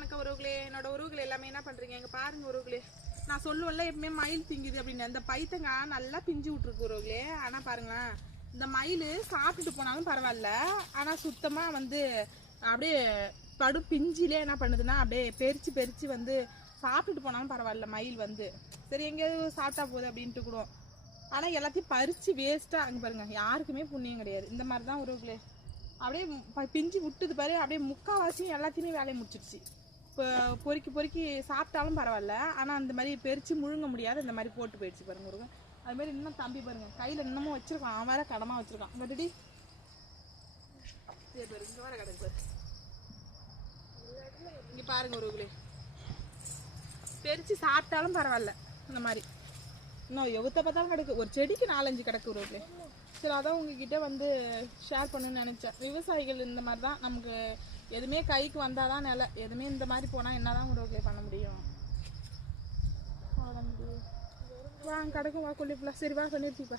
வணக்கம் உறவுகளே. என்னோட உறவுகள் எல்லாமே என்ன பண்றீங்க? இங்க பாருங்க உறவுகளே. நான் சொல்லுவேன்ல எப்பவுமே மயில் திங்குது அப்படின்னு. அந்த பைத்தங்க நல்லா பிஞ்சு விட்டுருக்கு உறவுகளே. ஆனா பாருங்களேன் இந்த மயில் சாப்பிட்டுட்டு போனாலும் பரவாயில்ல. ஆனா சுத்தமா வந்து அப்படியே படு பிஞ்சிலே என்ன பண்ணுதுன்னா அப்படியே பெரிச்சு பெரிச்சு வந்து சாப்பிட்டுட்டு போனாலும் பரவாயில்ல மயில் வந்து. சரி எங்கேயாவது சாப்பிட்டா போகுது அப்படின்ட்டு கூட. ஆனால் எல்லாத்தையும் பறித்து வேஸ்ட்டாக அங்கே பாருங்க யாருக்குமே புண்ணியம் கிடையாது. இந்த மாதிரி தான் உறவுகளே. அப்படியே ப- பிஞ்சு விட்டுது பாரு. அப்படியே முக்கால்வாசியும் எல்லாத்தையுமே வேலையை முடிச்சிருச்சு. பொறுக்கி பொறுக்கி சாப்பிட்டாலும் பரவாயில்ல. ஆனால் அந்த மாதிரி பெருச்சு முழுங்க முடியாது. இந்த மாதிரி போட்டு போயிடுச்சு பாருங்க முருங்க அது மாதிரி இன்னும் தம்பி பாருங்க கையில் இன்னமும் வச்சிருக்கான். அவன் வேற கடமா வச்சிருக்கான். பட்டுடி இங்கே கிடக்கு இங்கே பாருங்க உறவுகளே பெரிச்சு சாப்பிட்டாலும் பரவாயில்ல இந்த மாதிரி. இன்னும் எவ்வளோ பார்த்தாலும் கிடக்கு. ஒரு செடிக்கு நாலஞ்சு கிடக்கு உறவுகளே சரி அதான் உங்ககிட்ட வந்து ஷேர் பண்ணணும்னு நினச்சேன். விவசாயிகள் இந்த மாதிரி தான். நமக்கு எதுவுமே கைக்கு வந்தால் தான் நிலை. எதுவுமே இந்த மாதிரி போனால் என்ன தான் ஓகே பண்ண முடியும். வாங்க முடியும். வா கிடக்கும் வா கொல்லிப்புல சரி வா பண்ணிருப்பா